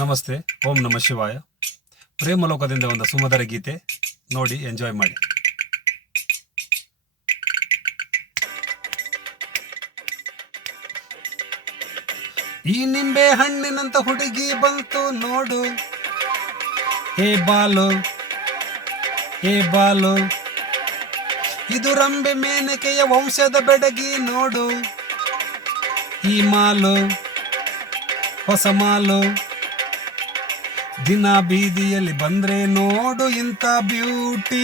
ನಮಸ್ತೆ, ಓಂ ನಮಃ ಶಿವಾಯ. ಪ್ರೇಮಲೋಕದಿಂದ ಒಂದು ಸುಮಧುರ ಗೀತೆ ನೋಡಿ, ಎಂಜಾಯ್ ಮಾಡಿ. ಈ ನಿಂಬೆ ಹಣ್ಣಿನಂತ ಹುಡುಗಿ ಬಂತು ನೋಡು, ಹೇ ಬಾಲು ಹೇ ಬಾಲು, ಇದು ರಂಬೆ ಮೇನಕೆಯ ವಂಶದ ಬೆಡಗಿ ನೋಡು. ಈ ಮಾಲು ಹೊಸ ಮಾಲು, ದಿನ ಬೀದಿಯಲ್ಲಿ ಬಂದ್ರೆ ನೋಡು ಇಂಥ ಬ್ಯೂಟಿ.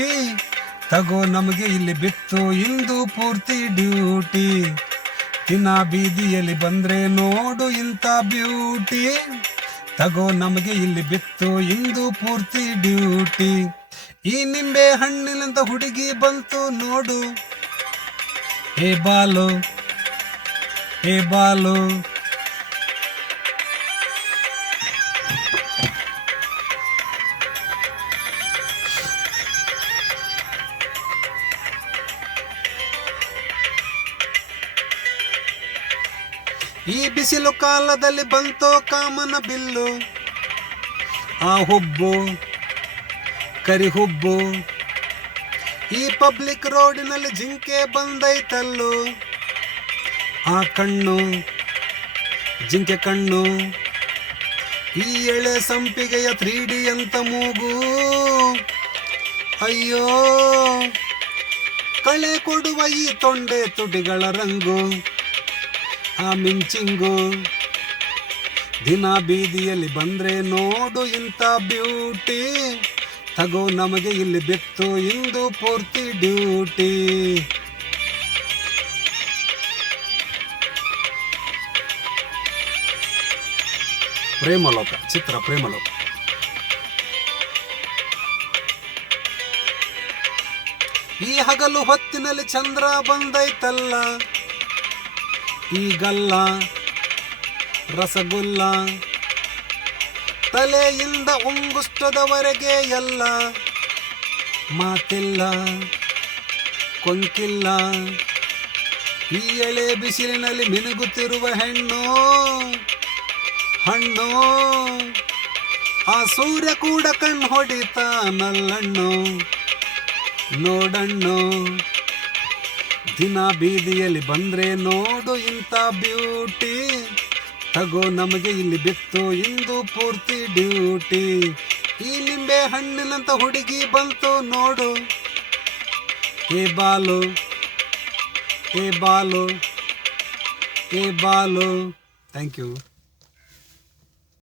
ತಗೋ ನಮಗೆ ಇಲ್ಲಿ ಬಿತ್ತು ಇಂದು ಪೂರ್ತಿ ಡ್ಯೂಟಿ. ದಿನ ಬೀದಿಯಲ್ಲಿ ಬಂದ್ರೆ ನೋಡು ಇಂಥ ಬ್ಯೂಟಿ. ತಗೋ ನಮಗೆ ಇಲ್ಲಿ ಬಿತ್ತು ಇಂದು ಪೂರ್ತಿ ಡ್ಯೂಟಿ. ಈ ನಿಂಬೆ ಹಣ್ಣಿನಂತ ಹುಡುಗಿ ಬಂತು ನೋಡು, ಹೇ ಬಾಲು ಹೇ ಬಾಲು. ಈ ಬಿಸಿಲು ಕಾಲದಲ್ಲಿ ಬಂತೋ ಕಾಮನ ಬಿಲ್ಲು, ಆ ಹುಬ್ಬು ಕರಿ ಹುಬ್ಬು. ಈ ಪಬ್ಲಿಕ್ ರೋಡಿನಲ್ಲಿ ಜಿಂಕೆ ಬಂದೈತಲ್ಲು, ಆ ಕಣ್ಣು ಜಿಂಕೆ ಕಣ್ಣು. ಈ ಎಳೆ ಸಂಪಿಗೆಯ 3D ಅಂತ ಮೂಗು. ಅಯ್ಯೋ ಕಳೆ ಕೊಡುವ ಈ ತೊಂಡೆ ತುಟಿಗಳ ರಂಗು, ಆ ಮಿಂಚಿಂಗು. ದಿನ ಬೀದಿಯಲ್ಲಿ ಬಂದ್ರೆ ನೋಡು ಇಂಥ ಬ್ಯೂಟಿ. ತಗೋ ನಮಗೆ ಇಲ್ಲಿ ಬಿತ್ತು ಇಂದು ಪೂರ್ತಿ ಡ್ಯೂಟಿ. ಪ್ರೇಮಲೋಕ ಚಿತ್ರ, ಪ್ರೇಮಲೋಕ. ಈ ಹಗಲು ಹೊತ್ತಿನಲ್ಲಿ ಚಂದ್ರ ಬಂದೈತಲ್ಲ, ಈಗಲ್ಲ ರಸಗುಲ್ಲ. ತಲೆಯಿಂದ ಉಂಗುಷ್ಟದವರೆಗೆ ಎಲ್ಲ, ಮಾತಿಲ್ಲ ಕೊಂಕಿಲ್ಲ. ಈ ಎಳೆ ಬಿಸಿಲಿನಲ್ಲಿ ಮಿನುಗುತ್ತಿರುವ ಹೆಣ್ಣು ಹಣ್ಣು. ಆ ಸೂರ್ಯ ಕೂಡ ಕಣ್ಣು ಹೊಡಿತಾನಲ್ಲಣ್ಣು, ನೋಡಣ್ಣು. ದಿನ ಬೀದಿಯಲ್ಲಿ ಬಂದ್ರೆ ನೋಡು ಇಂಥ ಬ್ಯೂಟಿ. ತಗೋ ನಮಗೆ ಇಲ್ಲಿ ಬಿತ್ತು ಇಂದು ಪೂರ್ತಿ ಡ್ಯೂಟಿ. ಈ ನಿಂಬೆ ಹಣ್ಣಿನಂತ ಹುಡುಗಿ ಬಂತು ನೋಡು, ಹೇ ಬಾಲು ಹೇ ಬಾಲು ಹೇ ಬಾಲು. Thank you.